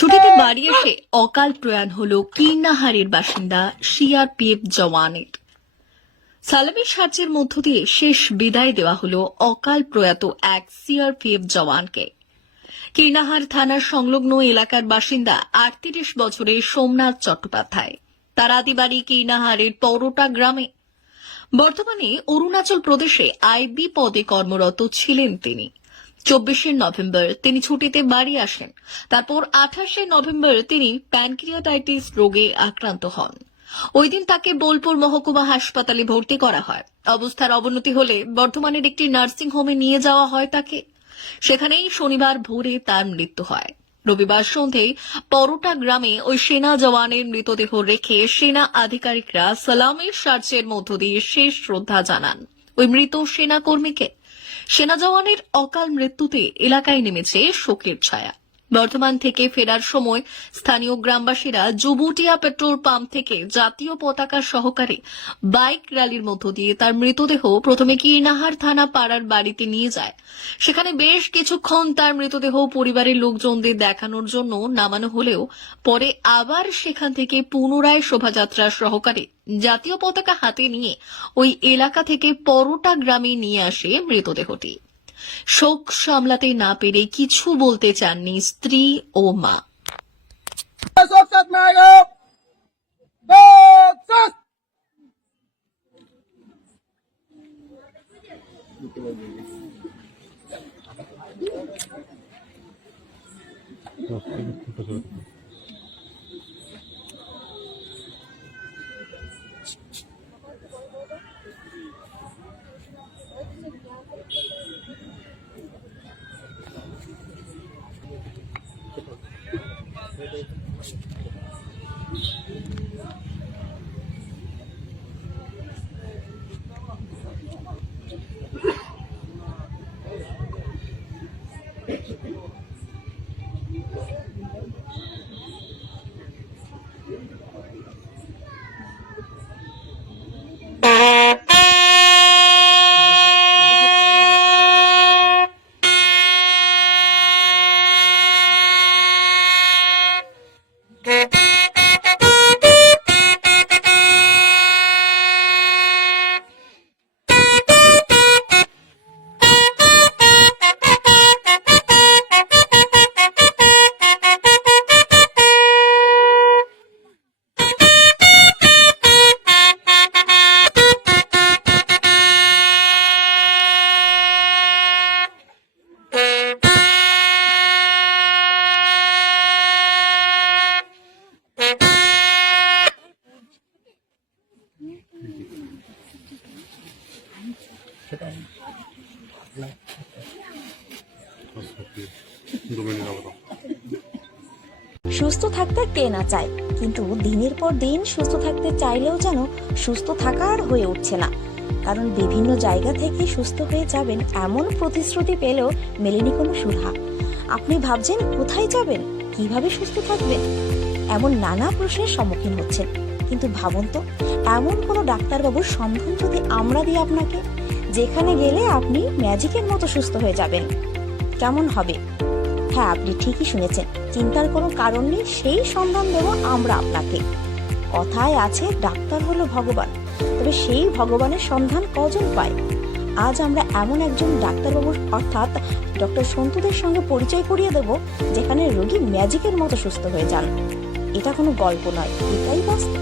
ছুটিতে বাড়ি এসে অকাল প্রয়াণ হল কীর্ণাহারের বাসিন্দা সিআরপিএফ জওয়ানের। সালামি সার্চের মধ্য দিয়ে শেষ বিদায় দেওয়া হল অকাল প্রয়াত এক সিআরপিএফ জওয়ানকে। কীর্ণাহার থানার সংলগ্ন এলাকার বাসিন্দা ৩৮ বছরের সোমনাথ চট্টোপাধ্যায়। তার আদি বাড়ি কীর্ণাহারের পরোটা গ্রামে। বর্তমানে অরুণাচল প্রদেশে আইবি পদে কর্মরত ছিলেন তিনি। ২৪ নভেম্বর তিনি ছুটিতে বাড়ি আসেন। তারপর ২৮ নভেম্বর তিনি প্যানক্রিয়াটাইটিস রোগে আক্রান্ত হন। ওই দিন তাকে বোলপুর মহকুমা হাসপাতালে ভর্তি করা হয়। অবস্থার অবনতি হলে বর্ধমানের একটি নার্সিং হোমে নিয়ে যাওয়া হয় তাকে। সেখানেই শনিবার ভোরে তার মৃত্যু হয়। রবিবার সন্ধেয় পরোটা গ্রামে ওই সেনা জওয়ানের মৃতদেহ রেখে সেনা আধিকারিকরা সালামি সার্চের মধ্য দিয়ে শেষ শ্রদ্ধা জানান ওই মৃত সেনা কর্মীকে। সেনা জওয়ানের অকাল মৃত্যুতে এলাকায় নেমেছে শোকের ছায়া। বর্ধমান থেকে ফেরার সময় স্থানীয় গ্রামবাসীরা জুবুটিয়া পেট্রোল পাম্প থেকে জাতীয় পতাকা সহকারে বাইক র্যালির মধ্য দিয়ে তার মৃতদেহ প্রথমে কীর্ণাহার থানা পাড়ার বাড়িতে নিয়ে যায়। সেখানে বেশ কিছুক্ষণ তার মৃতদেহ পরিবারের লোকজনদের দেখানোর জন্য নামানো হলেও পরে আবার সেখান থেকে পুনরায় শোভাযাত্রা সহকারে জাতীয় পতাকা হাতে নিয়ে ওই এলাকা থেকে পরোটা গ্রামে নিয়ে আসে মৃতদেহটি। শোক সামলাতে না পেরে কিছু বলতে চাননি স্ত্রী ও মা। সুস্থ থাকতে কে না চায়, কিন্তু দিনের পর দিন সুস্থ থাকতে চাইলেও যেন সুস্থ থাকা আর হয়ে উঠছে না। কারণ বিভিন্ন জায়গা থেকে সুস্থ হয়ে যাবেন এমন প্রতিশ্রুতি পেলেও মেলেনি কোনো সুরাহা। আপনি ভাবছেন কোথায় যাবেন, কিভাবে সুস্থ থাকবেন, এমন নানা প্রশ্নের সম্মুখীন হচ্ছেন। কিন্তু ভাবুন তো, এমন কোনো ডাক্তারবাবুর সন্ধান যদি আমরা দিই আপনাকে, যেখানে গেলে আপনি ম্যাজিকের মতো সুস্থ হয়ে যাবেন, কেমন হবে? হ্যাঁ, আপনি ঠিকই শুনেছেন, চিন্তার কোনো কারণ নেই, সেই সন্ধান দেব আমরা আপনাকে। কথায় আছে ডাক্তার হলো ভগবান, তবে সেই ভগবানের সন্ধান কজন পায়? আজ আমরা এমন একজন ডাক্তারবাবুর অর্থাৎ ডক্টর সন্তুদের সঙ্গে পরিচয় করিয়ে দেব, যেখানে রোগী ম্যাজিকের মতো সুস্থ হয়ে যান। এটা কোনো গল্প নয়, এটাই বাস্তব।